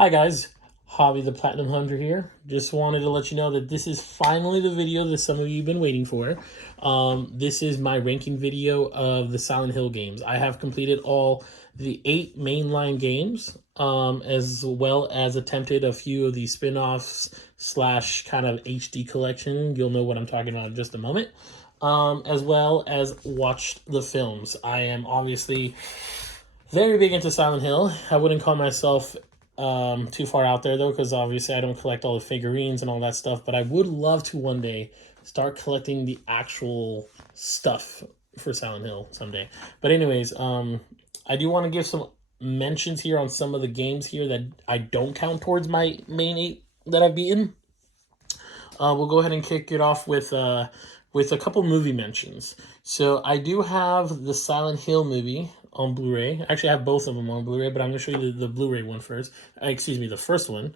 Hi guys, Hobby the Platinum Hunter here. Just wanted to let you know that this is finally the video that some of you have been waiting for. This is my ranking video of the Silent Hill games. I have completed all the 8 mainline games, as well as attempted a few of the spin-offs slash kind of HD collection. You'll know what I'm talking about in just a moment. As well as watched the films. I am obviously very big into Silent Hill. I wouldn't call myself too far out there though, because obviously I don't collect all the figurines and all that stuff, but I would love to one day start collecting the actual stuff for Silent Hill someday. But anyways, I do want to give some mentions here on some of the games here that I don't count towards my main 8 that I've beaten. We'll go ahead and kick it off with a couple movie mentions. So I do have the Silent Hill movie on Blu-ray. Actually, I have both of them on Blu-ray, but I'm going to show you the Blu-ray one first. Excuse me, the first one.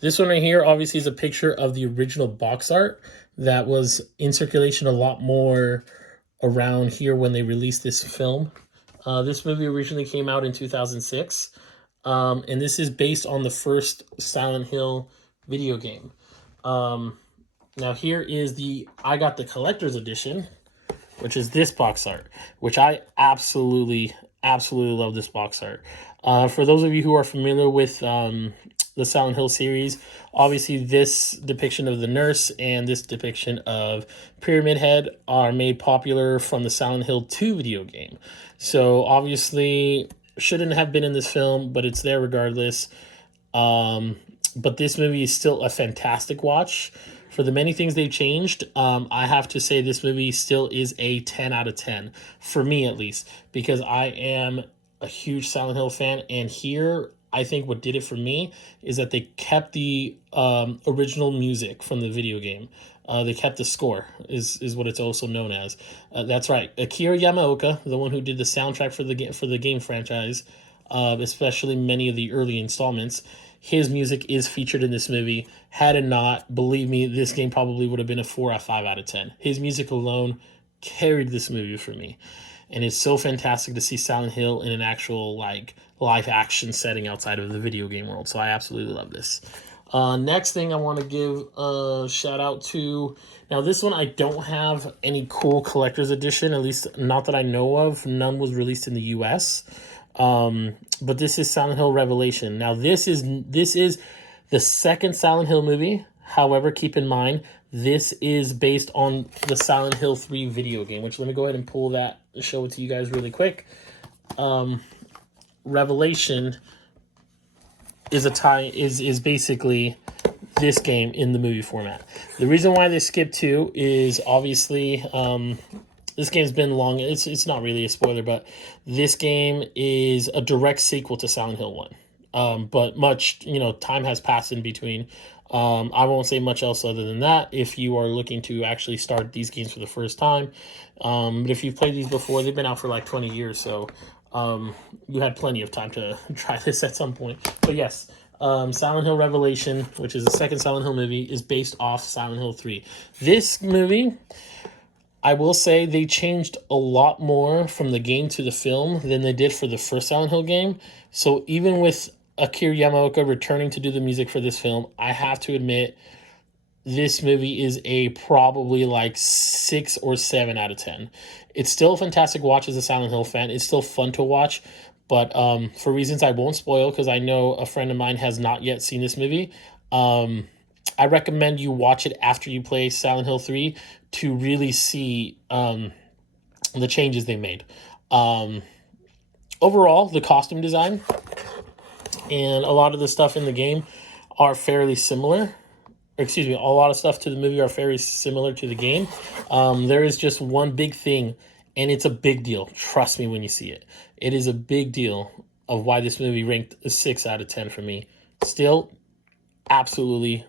This one right here obviously is a picture of the original box art that was in circulation a lot more around here when they released this film. This movie originally came out in 2006, and this is based on the first Silent Hill video game. Now here is I got the collector's edition, which is this box art, which I absolutely love this box art. For those of you who are familiar with the Silent Hill series, obviously this depiction of the nurse and this depiction of Pyramid Head are made popular from the Silent Hill 2 video game. So obviously shouldn't have been in this film, but it's there regardless. But this movie is still a fantastic watch. For the many things they've changed, I have to say this movie still is a 10 out of 10, for me at least, because I am a huge Silent Hill fan, and here, I think what did it for me is that they kept the original music from the video game. They kept the score, is what it's also known as. That's right, Akira Yamaoka, the one who did the soundtrack for the game franchise, especially many of the early installments. His music is featured in this movie. Had it not, believe me, this game probably would have been a 4 or 5 out of 10. His music alone carried this movie for me. And it's so fantastic to see Silent Hill in an actual live action setting outside of the video game world. So I absolutely love this. Next thing I want to give a shout out to. Now this one I don't have any cool collector's edition, at least not that I know of. None was released in the US. But this is Silent Hill Revelation. Now this is the second Silent Hill movie. However, keep in mind this is based on the Silent Hill 3 video game, which let me go ahead and pull that and show it to you guys really quick. Revelation is basically this game in the movie format. The reason why they skipped 2 is obviously this game's been long. It's not really a spoiler, but this game is a direct sequel to Silent Hill 1. But much, time has passed in between. I won't say much else other than that if you are looking to actually start these games for the first time. But if you've played these before, they've been out for like 20 years, so you had plenty of time to try this at some point. But yes, Silent Hill Revelation, which is the second Silent Hill movie, is based off Silent Hill 3. This movie, I will say they changed a lot more from the game to the film than they did for the first Silent Hill game. So even with Akira Yamaoka returning to do the music for this film, I have to admit this movie is a probably like 6 or 7 out of 10. It's still a fantastic watch as a Silent Hill fan. It's still fun to watch, but for reasons I won't spoil, because I know a friend of mine has not yet seen this movie, I recommend you watch it after you play Silent Hill 3 to really see the changes they made. Overall, the costume design and a lot of the stuff in the game are fairly similar. Excuse me, a lot of stuff to the movie are very similar to the game. There is just one big thing, and it's a big deal. Trust me when you see it. It is a big deal of why this movie ranked a 6 out of 10 for me. Still, absolutely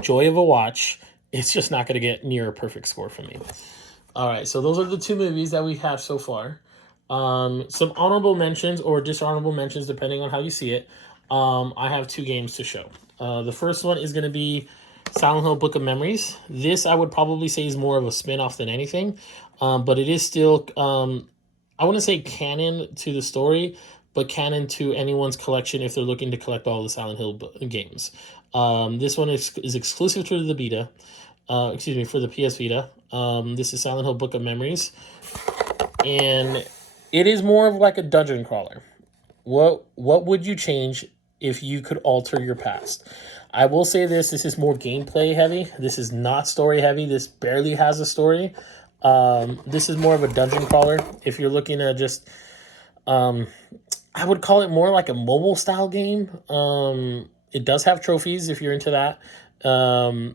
joy of a watch. It's just not going to get near a perfect score for me. All right, so those are the 2 movies that we have so far. Some honorable mentions or dishonorable mentions, depending on how you see it. I have 2 games to show. The first one is going to be Silent Hill Book of Memories. This I would probably say is more of a spin-off than anything, but it is still, I wouldn't say canon to the story, but canon to anyone's collection if they're looking to collect all the Silent Hill games. This one is exclusive to the Vita. Excuse me, for the PS Vita. This is Silent Hill Book of Memories. And it is more of like a dungeon crawler. What would you change if you could alter your past? I will say this is more gameplay heavy. This is not story heavy. This barely has a story. This is more of a dungeon crawler. If you're looking at just, I would call it more like a mobile style game. It does have trophies if you're into that.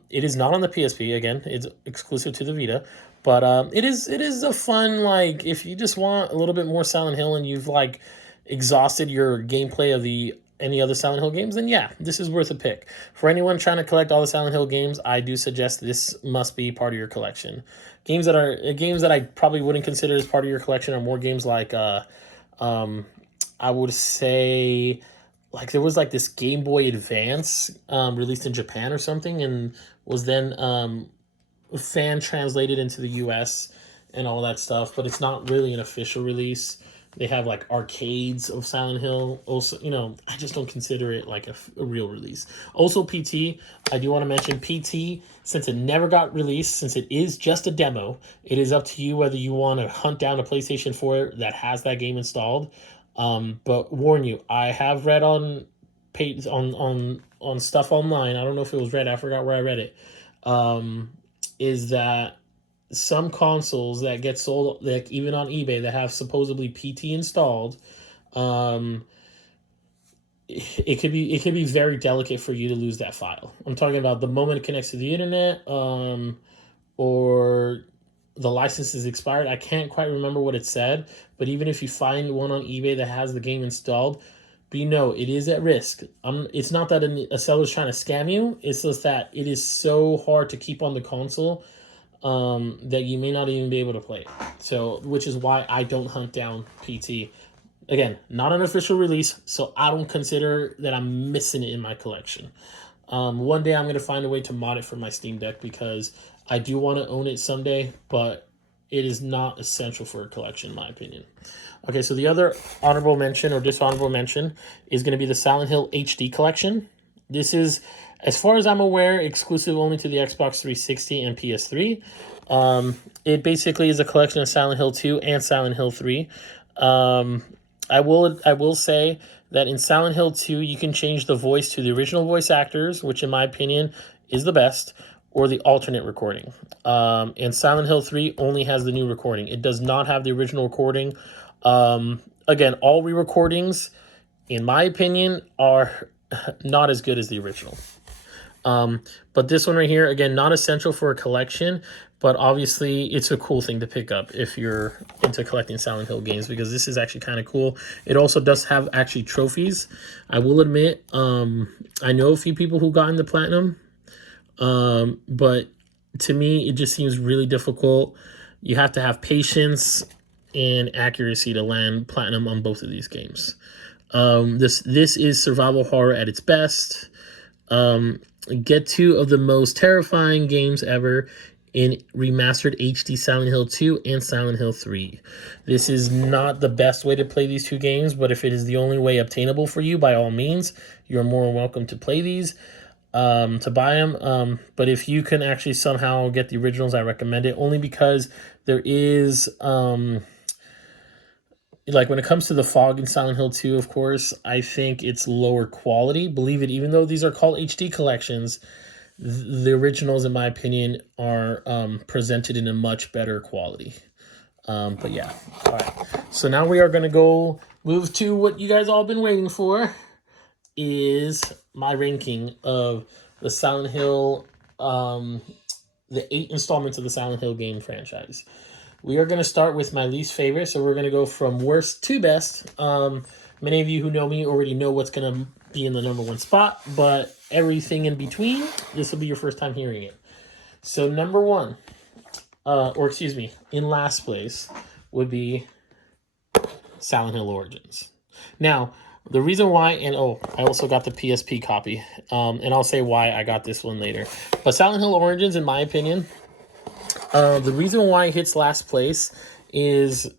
It is not on the PSP. Again, it's exclusive to the Vita. But it is a fun, like, if you just want a little bit more Silent Hill and you've, like, exhausted your gameplay of any other Silent Hill games, then yeah, this is worth a pick. For anyone trying to collect all the Silent Hill games, I do suggest this must be part of your collection. Games that I probably wouldn't consider as part of your collection are more games like, I would say, like, there was, like, this Game Boy Advance released in Japan or something, and was then fan translated into the US and all that stuff, but it's not really an official release. They have like arcades of Silent Hill. Also, I just don't consider it like a real release. Also, PT, I do want to mention PT, since it never got released, since it is just a demo, it is up to you whether you want to hunt down a PlayStation 4 that has that game installed. But warn you, I have read on stuff online. I don't know if it was read. I forgot where I read it. Is that some consoles that get sold, like even on eBay, that have supposedly PT installed, it could be very delicate for you to lose that file. I'm talking about the moment it connects to the internet, or the license is expired. I can't quite remember what it said, but even if you find one on eBay that has the game installed, but it is at risk. It's not that a seller's trying to scam you. It's just that it is so hard to keep on the console that you may not even be able to play it. So, which is why I don't hunt down PT. Again, not an official release, so I don't consider that I'm missing it in my collection. One day I'm going to find a way to mod it for my Steam Deck because I do want to own it someday, but it is not essential for a collection, in my opinion. Okay, so the other honorable mention or dishonorable mention is going to be the Silent Hill HD collection. This is, as far as I'm aware, exclusive only to the Xbox 360 and PS3. It basically is a collection of Silent Hill 2 and Silent Hill 3. I will say that in Silent Hill 2, you can change the voice to the original voice actors, which in my opinion is the best, or the alternate recording. And Silent Hill 3 only has the new recording. It does not have the original recording. Again, all re-recordings, in my opinion, are not as good as the original. But this one right here, again, not essential for a collection, but obviously it's a cool thing to pick up if you're into collecting Silent Hill games, because this is actually kind of cool. It also does have actually trophies. I will admit, I know a few people who got into Platinum, but to me, it just seems really difficult. You have to have patience and accuracy to land Platinum on both of these games. This is survival horror at its best. Get two of the most terrifying games ever in remastered HD Silent Hill 2 and Silent Hill 3. This is not the best way to play these two games, but if it is the only way obtainable for you, by all means, you're more welcome to play these, to buy them. But if you can actually somehow get the originals, I recommend it, only because there is, like when it comes to the fog in Silent Hill 2, of course, I think it's lower quality. Believe it, even though these are called HD collections, the originals, in my opinion, are presented in a much better quality. But yeah, all right. So now we are going to move to what you guys all been waiting for, is my ranking of the Silent Hill, the 8 installments of the Silent Hill game franchise. We are going to start with my least favorite, so we're going to go from worst to best. Many of you who know me already know what's going to be in the number 1 spot, but everything in between, this will be your first time hearing it. So number 1, in last place would be Silent Hill Origins. Now, the reason why, and I also got the PSP copy, and I'll say why I got this one later. But Silent Hill Origins, in my opinion, the reason why it hits last place is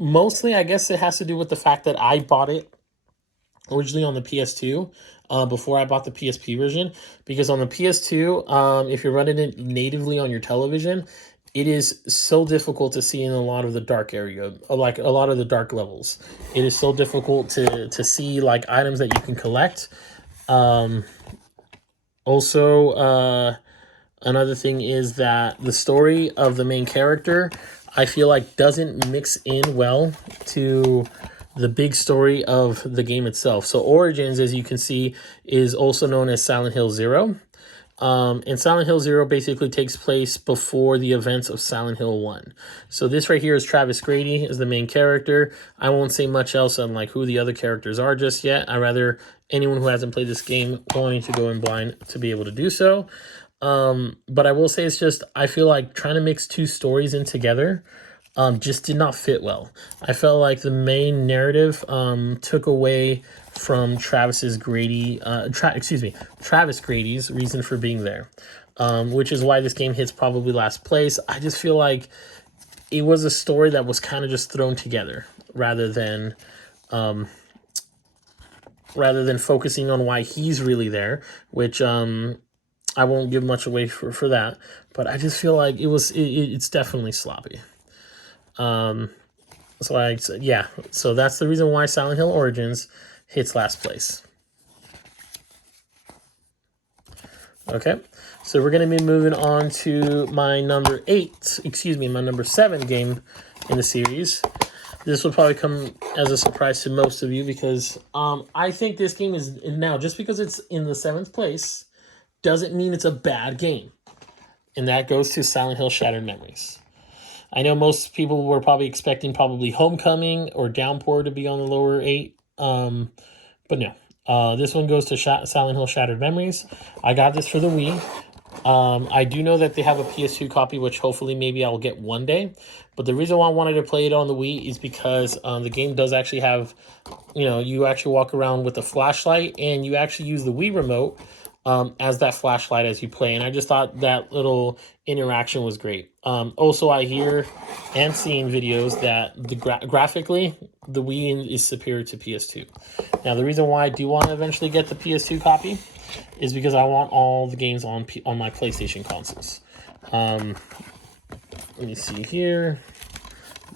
Mostly, I guess it has to do with the fact that I bought it originally on the PS2 before I bought the PSP version. Because on the PS2, if you're running it natively on your television, it is so difficult to see in a lot of the dark area, like a lot of the dark levels. It is so difficult to see like items that you can collect. Also, another thing is that the story of the main character, I feel like, doesn't mix in well to the big story of the game itself. So Origins, as you can see, is also known as Silent Hill Zero. And Silent Hill Zero basically takes place before the events of Silent Hill 1. So this right here is Travis Grady as the main character. I won't say much else on like who the other characters are just yet. I rather anyone who hasn't played this game going to go in blind to be able to do so. But I will say it's just, I feel like trying to mix two stories in together just did not fit well. I felt like the main narrative took away from Travis Grady's reason for being there, which is why this game hits probably last place. I just feel like it was a story that was kind of just thrown together rather than focusing on why he's really there, which I won't give much away for that, but I just feel like it's definitely sloppy. So that's the reason why Silent Hill Origins hits last place. Okay, so we're going to be moving on to my number 7 game in the series. This will probably come as a surprise to most of you because I think this game is, now just because it's in the 7th place doesn't mean it's a bad game. And that goes to Silent Hill Shattered Memories. I know most people were probably expecting Homecoming or Downpour to be on the lower 8. But no. This one goes to Silent Hill Shattered Memories. I got this for the Wii. I do know that they have a PS2 copy, which hopefully maybe I'll get one day. But the reason why I wanted to play it on the Wii is because the game does actually have, you actually walk around with a flashlight and you actually use the Wii remote as that flashlight as you play. And I just thought that little interaction was great. Also, I hear and seen videos that graphically, the Wii is superior to PS2. Now, the reason why I do want to eventually get the PS2 copy is because I want all the games on my PlayStation consoles. Let me see here.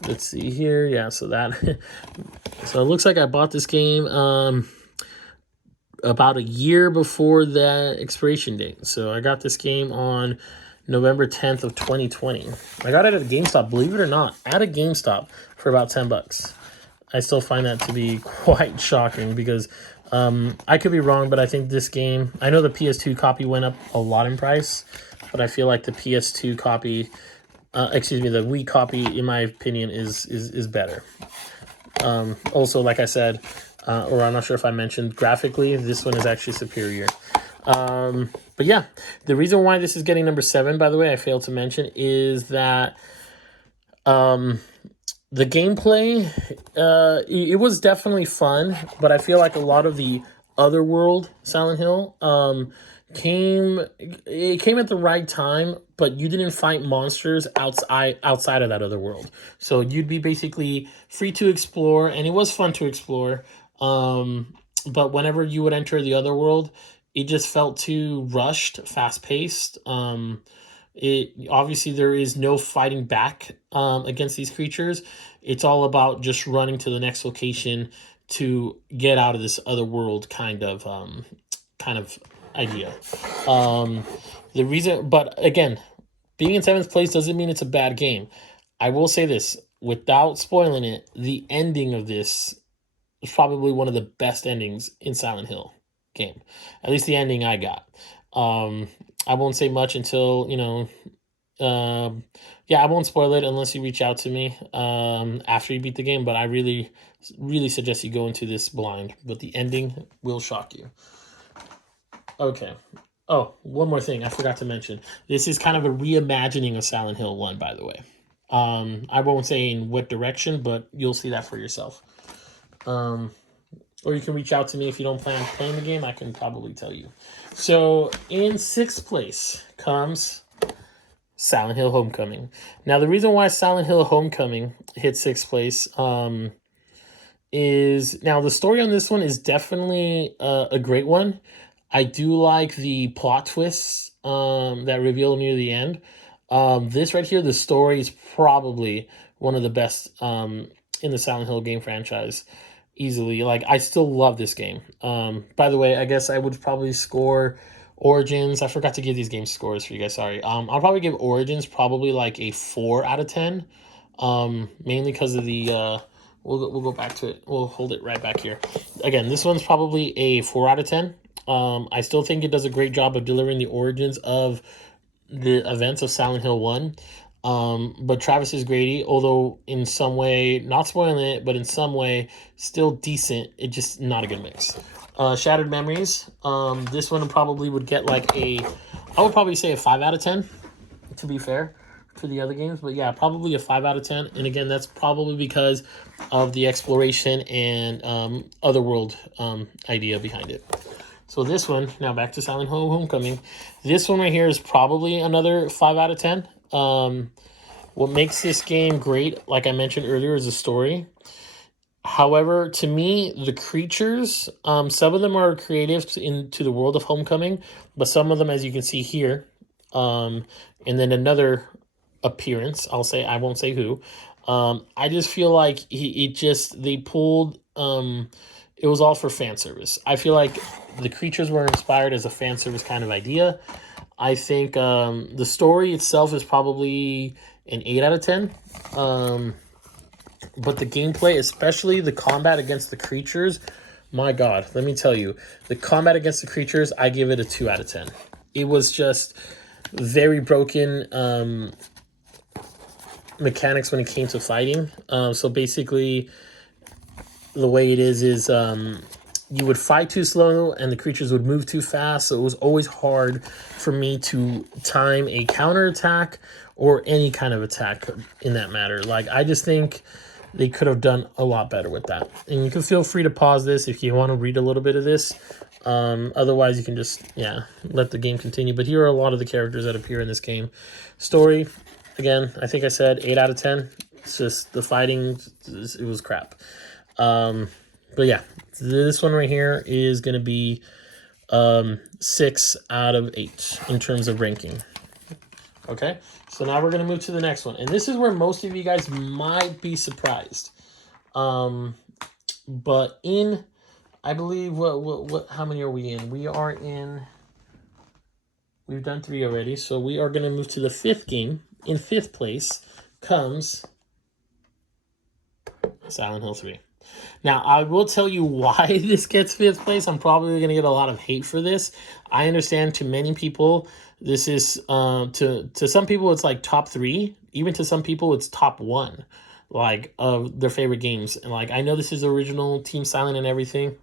Let's see here. Yeah, so that... so it looks like I bought this game about a year before the expiration date. So I got this game on November 10th of 2020. I got it at a GameStop, believe it or not, at a GameStop for about $10. I still find that to be quite shocking because I could be wrong, but I think this game, I know the PS2 copy went up a lot in price, but I feel like the PS2 copy, the Wii copy, in my opinion, is better. Also, like I said, or I'm not sure if I mentioned, graphically, this one is actually superior. But yeah, the reason why this is getting number 7, by the way, I failed to mention, is that the gameplay, it was definitely fun, but I feel like a lot of the Otherworld Silent Hill came at the right time, but you didn't fight monsters outside of that other world. So you'd be basically free to explore, and it was fun to explore. But whenever you would enter the other world, it just felt too rushed, fast-paced. Obviously there is no fighting back against these creatures. It's all about just running to the next location to get out of this other world kind of idea. The reason, but again, being in 7th place doesn't mean it's a bad game. I will say this, without spoiling it, the ending of this is probably one of the best endings in Silent Hill game. At least the ending I got. I won't say much until, I won't spoil it unless you reach out to me after you beat the game, but I really, really suggest you go into this blind, but the ending will shock you. Okay. Oh, one more thing I forgot to mention. This is kind of a reimagining of Silent Hill 1, by the way. I won't say in what direction, but you'll see that for yourself. Or you can reach out to me if you don't plan on playing the game. I can probably tell you. So in 6th place comes Silent Hill Homecoming. Now, the reason why Silent Hill Homecoming hit 6th place is, now the story on this one is definitely a great one. I do like the plot twists that reveal near the end. This right here, the story is probably one of the best in the Silent Hill game franchise. Easily. Like, I still love this game. By the way, I guess I would probably score Origins. I forgot to give these games scores for you guys. Sorry. I'll probably give Origins probably like a 4 out of 10. Mainly because of the we'll go back to it. We'll hold it right back here. Again, this one's probably a 4 out of 10. I still think it does a great job of delivering the origins of the events of Silent Hill 1. But Travis is Grady, although in some way, not spoiling it, but in some way, still decent. It just not a good mix. Shattered Memories. This one probably would get like I would probably say a 5 out of 10, to be fair to the other games. But yeah, probably a 5 out of 10. And again, that's probably because of the exploration and otherworld idea behind it. So this one, now back to Silent Hill Homecoming. This one right here is probably another 5 out of 10. What makes this game great, like I mentioned earlier, is the story. However, to me, the creatures, some of them are creative into the world of Homecoming, but some of them, as you can see here, and then another appearance, I won't say who. I just feel like they pulled, it was all for fan service. I feel like the creatures were inspired as a fan service kind of idea. I think the story itself is probably an 8 out of 10. But the gameplay, especially the combat against the creatures, my God, let me tell you, the combat against the creatures, I give it a 2 out of 10. It was just very broken mechanics when it came to fighting. So basically, the way it is you would fight too slow and the creatures would move too fast. So it was always hard for me to time a counterattack or any kind of attack in that matter. Like, I just think they could have done a lot better with that. And you can feel free to pause this if you want to read a little bit of this. Otherwise, you can just, let the game continue. But here are a lot of the characters that appear in this game. Story, again, I think I said 8 out of 10. It's just the fighting, it was crap. But yeah, this one right here is going to be 6 out of 8 in terms of ranking. Okay, so now we're going to move to the next one. And this is where most of you guys might be surprised. But I believe, how many are we in? We've done 3 already. So we are going to move to the 5th game. In 5th place comes Silent Hill 3. Now, I will tell you why this gets 5th place. I'm probably going to get a lot of hate for this. I understand to many people, this is, to some people, it's like top 3. Even to some people, it's top 1, like, of their favorite games. And, like, I know this is original Team Silent and everything.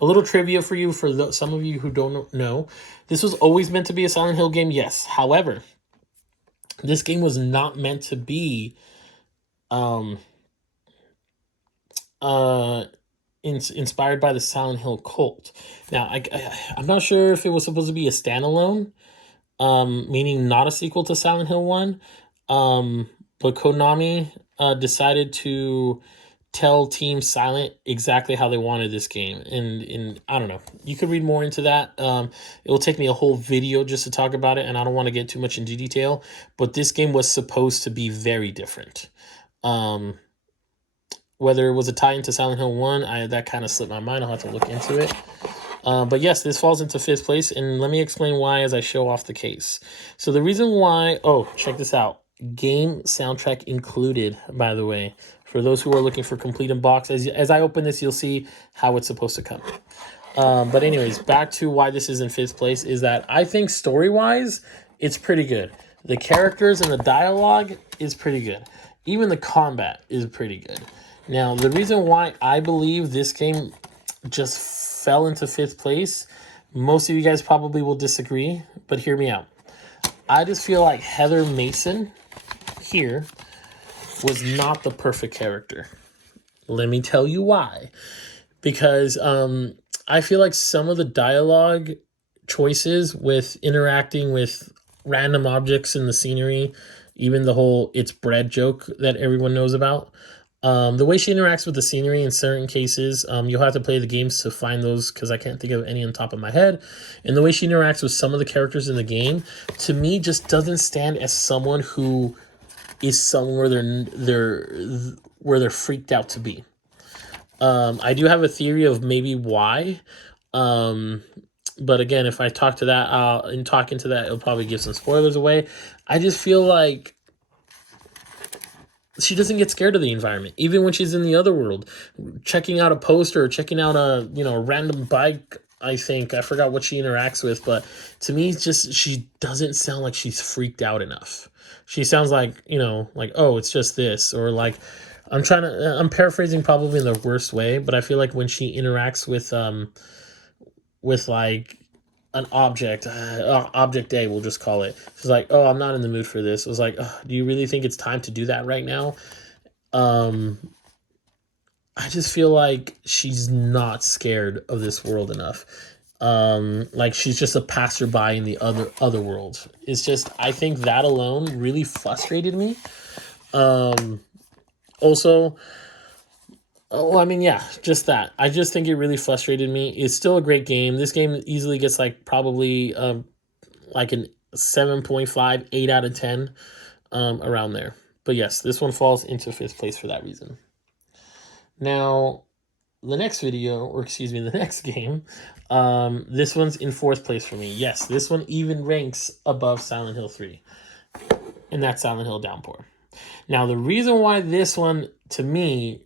A little trivia for you, for some of you who don't know. This was always meant to be a Silent Hill game, yes. However, this game was not meant to be inspired by the Silent Hill cult. Now, I'm not sure if it was supposed to be a standalone, meaning not a sequel to Silent Hill 1, but Konami decided to tell Team Silent exactly how they wanted this game. And I don't know. You could read more into that. It will take me a whole video just to talk about it, and I don't want to get too much into detail. But this game was supposed to be very different. Whether it was a tie-in to Silent Hill 1, that kind of slipped my mind. I'll have to look into it. But yes, this falls into 5th place, and let me explain why as I show off the case. So the reason why... Oh, check this out. Game soundtrack included, by the way. For those who are looking for complete in box, as I open this, you'll see how it's supposed to come. But anyways, back to why this is in 5th place is that I think story-wise, it's pretty good. The characters and the dialogue is pretty good. Even the combat is pretty good. Now, the reason why I believe this game just fell into 5th place, most of you guys probably will disagree, but hear me out. I just feel like Heather Mason here was not the perfect character. Let me tell you why. Because I feel like some of the dialogue choices with interacting with random objects in the scenery, even the whole "it's bread" joke that everyone knows about. The way she interacts with the scenery in certain cases, you'll have to play the games to find those because I can't think of any on top of my head. And the way she interacts with some of the characters in the game, to me, just doesn't stand as someone who is somewhere they're freaked out to be. I do have a theory of maybe why. But again, if I talk to that, in talking to that, it'll probably give some spoilers away. I just feel like she doesn't get scared of the environment, even when she's in the other world, checking out a poster or checking out a random bike. I forgot what she interacts with, but to me, it's just she doesn't sound like she's freaked out enough. She sounds like like, oh, it's just this, or like I'm paraphrasing probably in the worst way, but I feel like when she interacts with like an object, object A, we'll just call it. She's like, oh, I'm not in the mood for this. It was like, oh, do you really think it's time to do that right now? I just feel like she's not scared of this world enough. Like she's just a passerby in the other world. It's just, I think that alone really frustrated me. Also, oh, I mean, yeah, just that. I just think it really frustrated me. It's still a great game. This game easily gets like probably like an 7.5, 8 out of 10, around there. But yes, this one falls into 5th place for that reason. Now, the next video, or excuse me, the next game, this one's in 4th place for me. Yes, this one even ranks above Silent Hill 3, and that's Silent Hill Downpour. Now, the reason why this one, to me,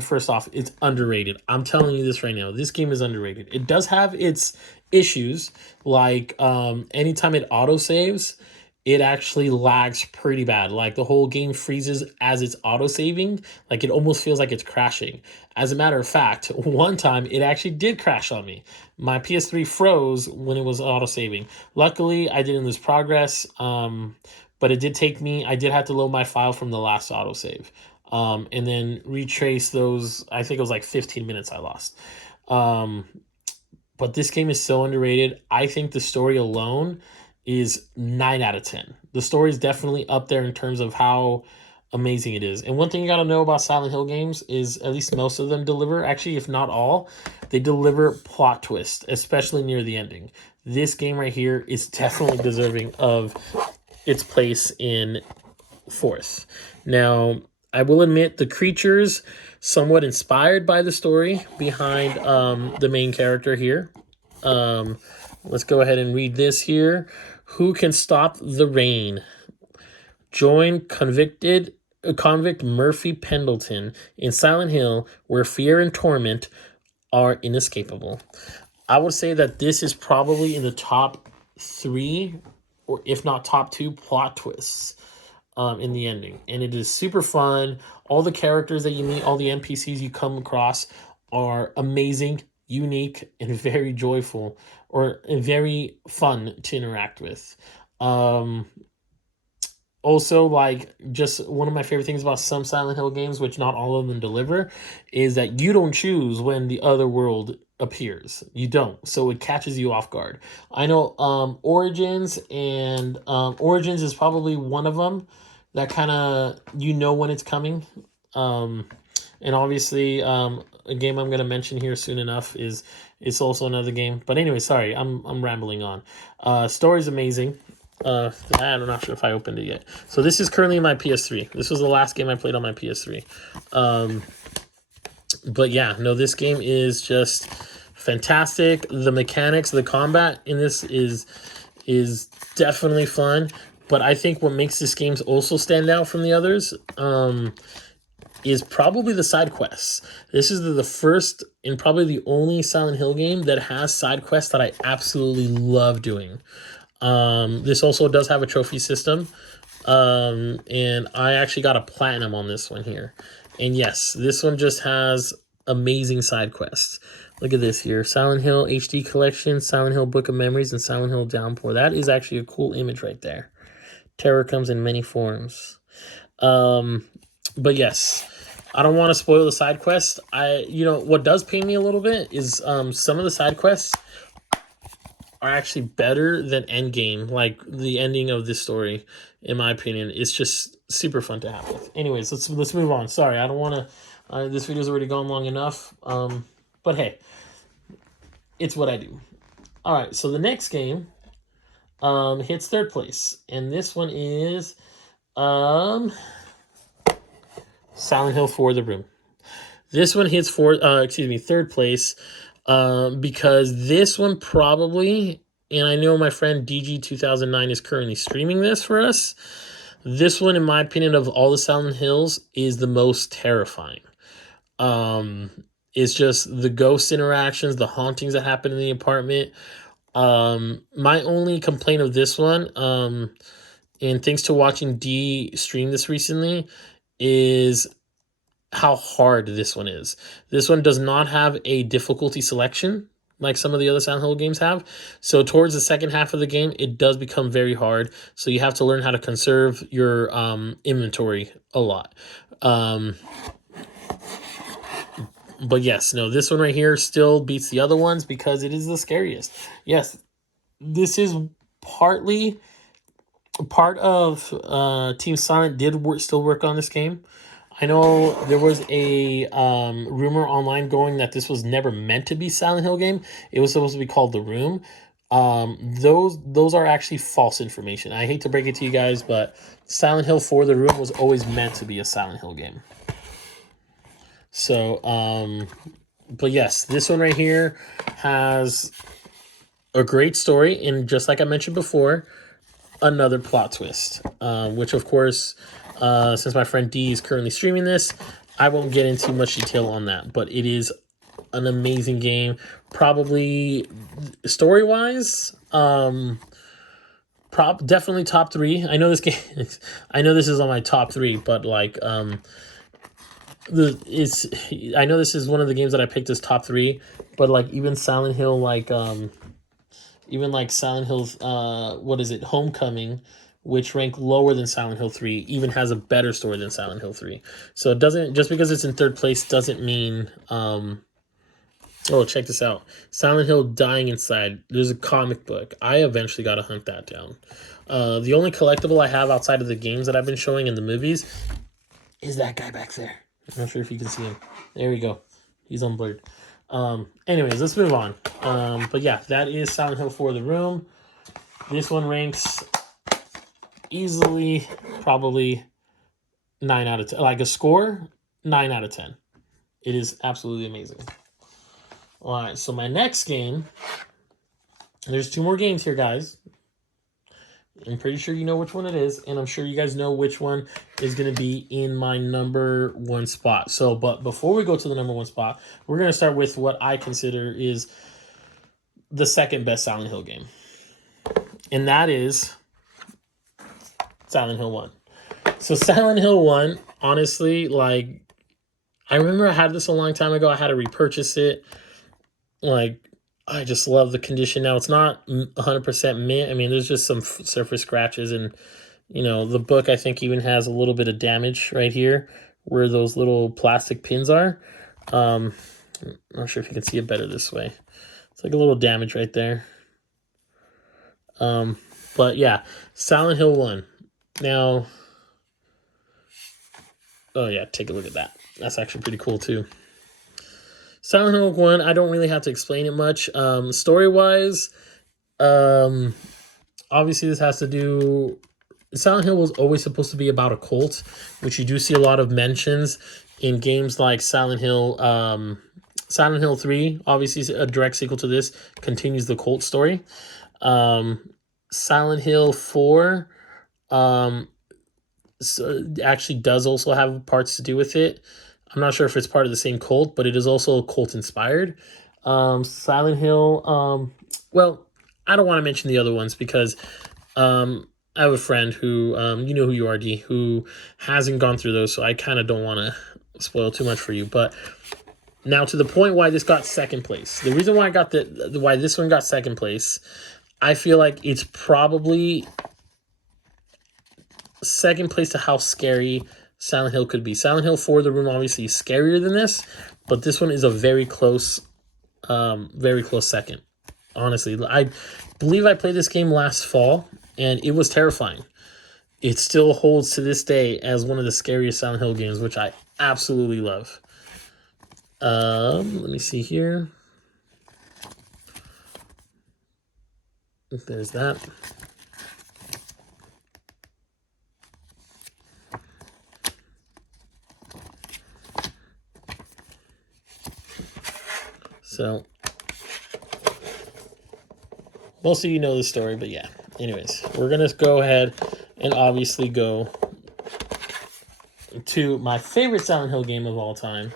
first off, it's underrated. I'm telling you this right now. This game is underrated. It does have its issues, like anytime it autosaves, it actually lags pretty bad. Like the whole game freezes as it's autosaving. Like it almost feels like it's crashing. As a matter of fact, one time it actually did crash on me. My PS3 froze when it was autosaving. Luckily, I didn't lose progress, but it did take me, I did have to load my file from the last autosave. And then retrace those. I think it was like 15 minutes I lost. But this game is so underrated. I think the story alone is 9 out of 10. The story is definitely up there in terms of how amazing it is. And one thing you got to know about Silent Hill games is at least most of them deliver, actually, if not all, they deliver plot twists, especially near the ending. This game right here is definitely deserving of its place in 4th. Now, I will admit the creatures somewhat inspired by the story behind the main character here. Let's go ahead and read this here. Who can stop the rain? Join convict Murphy Pendleton in Silent Hill, where fear and torment are inescapable. I would say that this is probably in the top 3, or if not top 2, plot twists in the ending. And it is super fun. All the characters that you meet, all the NPCs you come across are amazing, unique, and very joyful, or very fun to interact with. Also, like, just one of my favorite things about some Silent Hill games, which not all of them deliver, is that you don't choose when the other world appears. You don't. So it catches you off guard. I know Origins is probably one of them that kind of, when it's coming. And obviously, a game I'm going to mention here soon enough it's also another game. But anyway, sorry, I'm rambling on. Story's amazing. I'm not sure if I opened it yet. So this is currently my PS3. This was the last game I played on my PS3. But yeah, no, this game is just fantastic. The mechanics, the combat in this is definitely fun. But I think what makes this game also stand out from the others is probably the side quests. This is the first and probably the only Silent Hill game that has side quests that I absolutely love doing. This also does have a trophy system. And I actually got a platinum on this one here. And yes, this one just has amazing side quests. Look at this here. Silent Hill HD Collection, Silent Hill Book of Memories, and Silent Hill Downpour. That is actually a cool image right there. Terror comes in many forms. But yes, I don't want to spoil the side quests. What does pain me a little bit is some of the side quests are actually better than Endgame. Like, the ending of this story, in my opinion, is just super fun to have with. Anyways, let's move on. Sorry, I don't want to... this video's already gone long enough. But hey, it's what I do. All right, so the next game hits third place. And this one is Silent Hill 4: The Room. This one hits third place, because this one probably, and I know my friend DG2009 is currently streaming this for us. This one, in my opinion, of all the Silent Hills, is the most terrifying. It's just the ghost interactions, the hauntings that happen in the apartment. My only complaint of this one, and thanks to watching D stream this recently, is how hard this one is. This one does not have a difficulty selection like some of the other Silent Hill games have. So towards the second half of the game, it does become very hard. So you have to learn how to conserve your inventory a lot. But yes, no, this one right here still beats the other ones because it is the scariest. Yes, this is partly part of Team Silent still work on this game. I know there was a rumor online going that this was never meant to be Silent Hill game. It was supposed to be called The Room. Those are actually false information. I hate to break it to you guys, but Silent Hill 4: The Room was always meant to be a Silent Hill game. So, but yes, this one right here has a great story, and just like I mentioned before, another plot twist, which of course, since my friend D is currently streaming this, I won't get into much detail on that, but it is an amazing game. Probably story-wise, definitely top 3. I know this game, I know this is on my top 3, but like, I know this is one of the games that I picked as top 3, but like even Silent Hill, Silent Hill's, Homecoming, which ranked lower than Silent Hill 3, even has a better story than Silent Hill 3. So it doesn't, just because it's in third place doesn't mean, oh, check this out. Silent Hill Dying Inside. There's a comic book. I eventually got to hunt that down. The only collectible I have outside of the games that I've been showing in the movies is that guy back there. I'm not sure if you can see him. There we go. He's unblurred. Anyways, let's move on. But yeah, that is Silent Hill 4: The Room. This one ranks easily, probably 9 out of 10. Like a score, 9 out of 10. It is absolutely amazing. All right, so my next game, there's 2 more games here, guys. I'm pretty sure you know which one it is, and I'm sure you guys know which one is going to be in my number 1 spot. So, but before we go to the number 1 spot, we're going to start with what I consider is the second best Silent Hill game. And that is Silent Hill 1. So Silent Hill 1, honestly, like, I remember I had this a long time ago. I had to repurchase it. Like, I just love the condition now. It's not 100% mint. I mean, there's just some surface scratches, and, you know, the book, I think, even has a little bit of damage right here where those little plastic pins are. I'm not sure if you can see it better this way. It's like a little damage right there. But yeah, Silent Hill 1. Now, oh yeah, take a look at that. That's actually pretty cool too. Silent Hill 1, I don't really have to explain it much. Story-wise, obviously this has to do... Silent Hill was always supposed to be about a cult, which you do see a lot of mentions in games like Silent Hill. Silent Hill 3, obviously a direct sequel to this, continues the cult story. Silent Hill 4 actually does also have parts to do with it. I'm not sure if it's part of the same cult, but it is also cult-inspired. Silent Hill, well, I don't want to mention the other ones because I have a friend who, you know who you are, D, who hasn't gone through those, so I kind of don't want to spoil too much for you. But now to the point why this got second place. The reason why why this one got second place, I feel like it's probably second place to how scary Silent Hill could be. Silent Hill 4: The Room obviously is scarier than this, but this one is a very close second. Honestly, I believe I played this game last fall, and it was terrifying. It still holds to this day as one of the scariest Silent Hill games, which I absolutely love. Let me see here. There's that. So, most of you know the story, but yeah. Anyways, we're going to go ahead and obviously go to my favorite Silent Hill game of all time,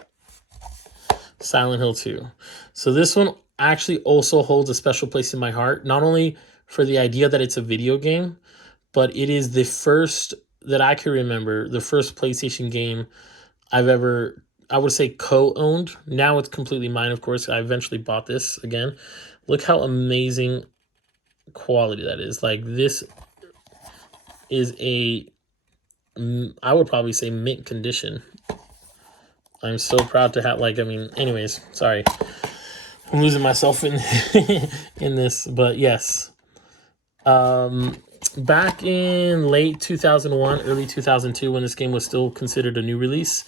Silent Hill 2. So this one actually also holds a special place in my heart, not only for the idea that it's a video game, but it is the first that I can remember, the first PlayStation game I've ever, I would say, co-owned. Now it's completely mine, of course. I eventually bought this again. Look how amazing quality that is. Like, this is a, I would probably say, mint condition. I'm so proud to have, like, I mean, anyways, sorry. I'm losing myself in in this, but yes. Back in late 2001, early 2002, when this game was still considered a new release,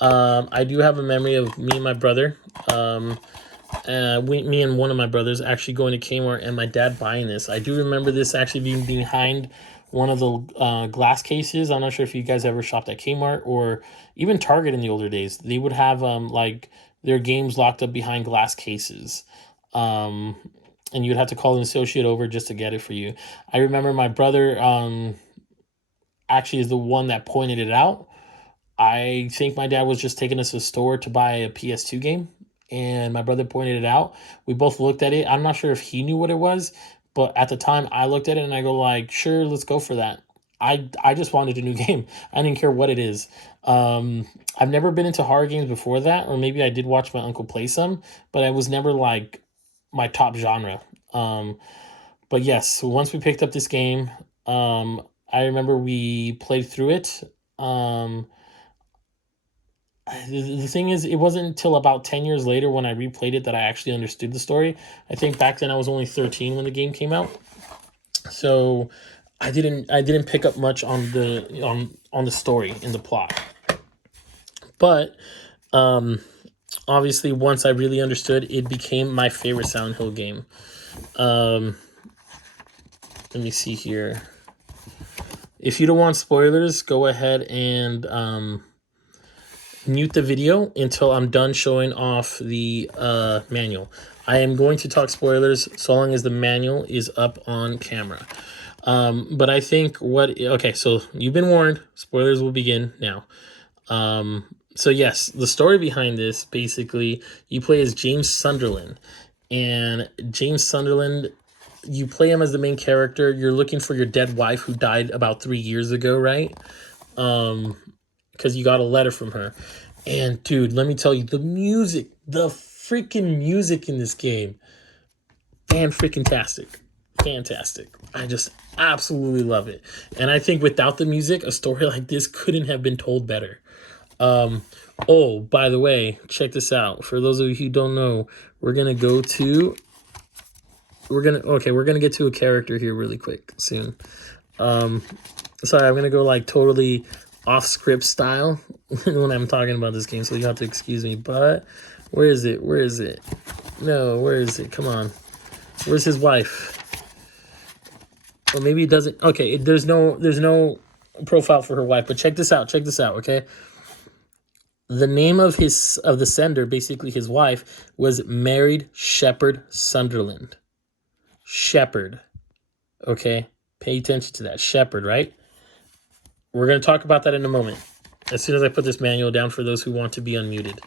I do have a memory of me and my brother, me and one of my brothers actually going to Kmart and my dad buying this. I do remember this actually being behind one of the glass cases. I'm not sure if you guys ever shopped at Kmart or even Target in the older days. They would have like their games locked up behind glass cases. And you'd have to call an associate over just to get it for you. I remember my brother actually is the one that pointed it out. I think my dad was just taking us to the store to buy a PS2 game, and my brother pointed it out. We both looked at it. I'm not sure if he knew what it was, but at the time I looked at it and I go like, sure, let's go for that. I just wanted a new game. I didn't care what it is. I've never been into horror games before that, or maybe I did watch my uncle play some, but I was never like my top genre. But yes, once we picked up this game, I remember we played through it. The thing is, it wasn't until about 10 years later when I replayed it that I actually understood the story. I think back then I was only 13 when the game came out. So I didn't pick up much on the story in the plot. But obviously once I really understood, it became my favorite Silent Hill game. Let me see here. If you don't want spoilers, go ahead and mute the video until I'm done showing off the manual. I am going to talk spoilers so long as the manual is up on camera. But I think okay, so you've been warned. Spoilers will begin now. So yes, the story behind this, basically, you play as James Sunderland. And James Sunderland, you play him as the main character. You're looking for your dead wife who died about 3 years ago, right? Because you got a letter from her. And dude, let me tell you, the music, the freaking music in this game, fan-freaking-tastic. Fantastic. I just absolutely love it. And I think without the music, a story like this couldn't have been told better. Oh, by the way, check this out. For those of you who don't know, we're going to get to a character here really quick soon. Sorry, I'm going to go like totally off script style when I'm talking about this game, so you have to excuse me. But where is it? Where is it? No, where is it? Come on. Where's his wife? Or maybe it doesn't. Okay, there's no profile for her wife, but check this out. Check this out, okay? The name of the sender, basically his wife, was Married Shepherd Sunderland. Shepherd. Okay? Pay attention to that. Shepherd, right? We're going to talk about that in a moment, as soon as I put this manual down for those who want to be unmuted.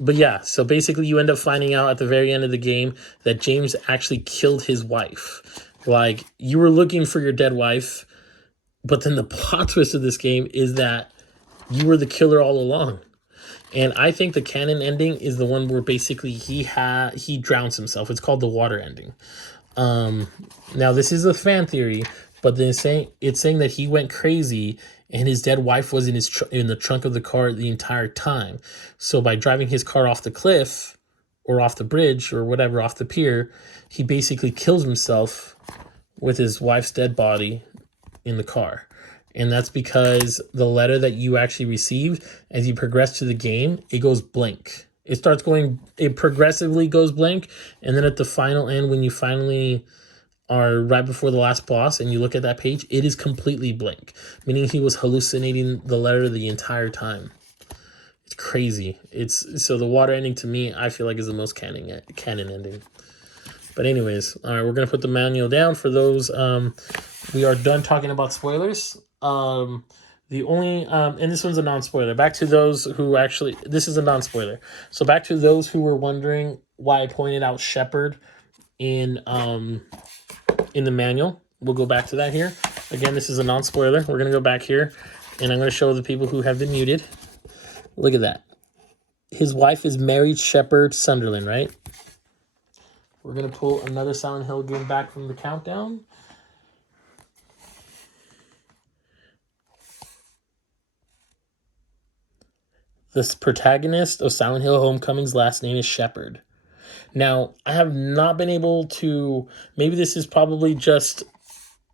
But yeah, so basically you end up finding out at the very end of the game that James actually killed his wife. Like, you were looking for your dead wife, but then the plot twist of this game is that you were the killer all along. And I think the canon ending is the one where basically he drowns himself. It's called the water ending. Now this is a fan theory, but it's saying that he went crazy and his dead wife was in the trunk of the car the entire time. So by driving his car off the cliff, or off the bridge or whatever, off the pier, he basically kills himself with his wife's dead body in the car. And that's because the letter that you actually received, as you progress to the game, it goes blank. It starts going, it progressively goes blank. And then at the final end, when you finally are right before the last boss and you look at that page, it is completely blank, meaning he was hallucinating the letter the entire time. It's crazy. So the water ending, to me, I feel like is the most canon ending. But anyways, all right, we're going to put the manual down for those. We are done talking about spoilers. The only, and this one's a non-spoiler. Back to those who actually, this is a non-spoiler. So back to those who were wondering why I pointed out Shepard in the manual. We'll go back to that here. Again, this is a non-spoiler. We're going to go back here, and I'm going to show the people who have been muted. Look at that. His wife is married Shepard Sunderland, right? We're going to pull another Silent Hill game back from the countdown. The protagonist of Silent Hill Homecoming's last name is Shepard. Now, I have not been able to... Maybe this is probably just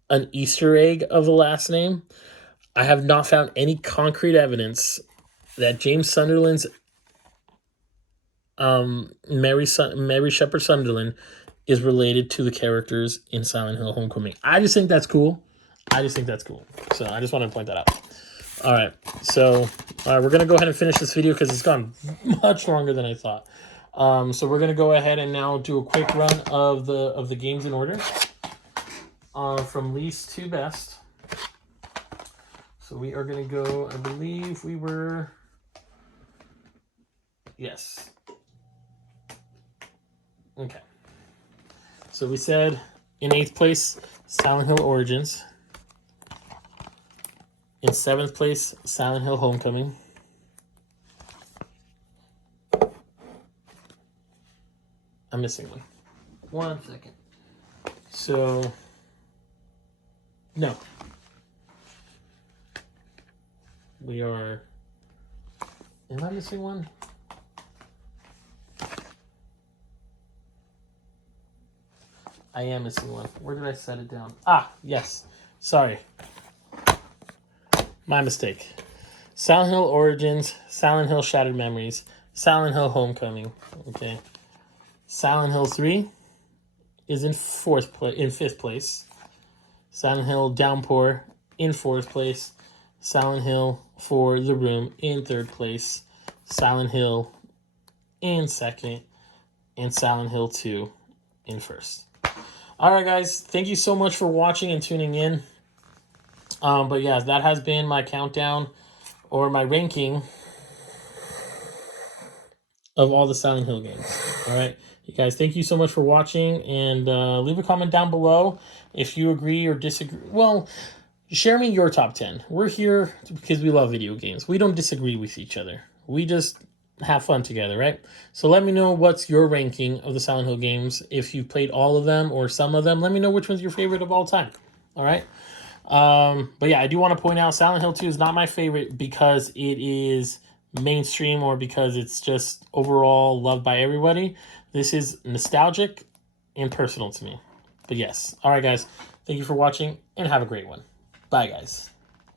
an Easter egg of the last name. I have not found any concrete evidence that James Sunderland's Mary Shepard Sunderland is related to the characters in Silent Hill Homecoming. I just think that's cool. So I just wanted to point that out. All right. So we're going to go ahead and finish this video because it's gone much longer than I thought. So we're going to go ahead and now do a quick run of the games in order from least to best. So we are going to go, I believe we were... Yes. Okay. So we said in 8th place, Silent Hill Origins. In 7th place, Silent Hill Homecoming. I'm missing one. 1 second. So, no. We are... Am I missing one? I am missing one. Where did I set it down? Ah, yes. Sorry. My mistake. Silent Hill Origins, Silent Hill Shattered Memories, Silent Hill Homecoming. Okay. Silent Hill 3 is in 5th place. Silent Hill Downpour in 4th place. Silent Hill for The Room in 3rd place. Silent Hill in 2nd. And Silent Hill 2 in 1st. All right, guys. Thank you so much for watching and tuning in. But yeah, that has been my countdown or my ranking of all the Silent Hill games. All right, you guys, thank you so much for watching, and leave a comment down below if you agree or disagree. Well, share me your top 10. We're here because we love video games. We don't disagree with each other. We just have fun together, right? So let me know what's your ranking of the Silent Hill games. If you've played all of them or some of them, let me know which one's your favorite of all time. All right. But yeah, I do want to point out Silent Hill 2 is not my favorite because it is mainstream or because it's just overall loved by everybody. This is nostalgic and personal to me. But yes. All right, guys. Thank you for watching and have a great one. Bye, guys.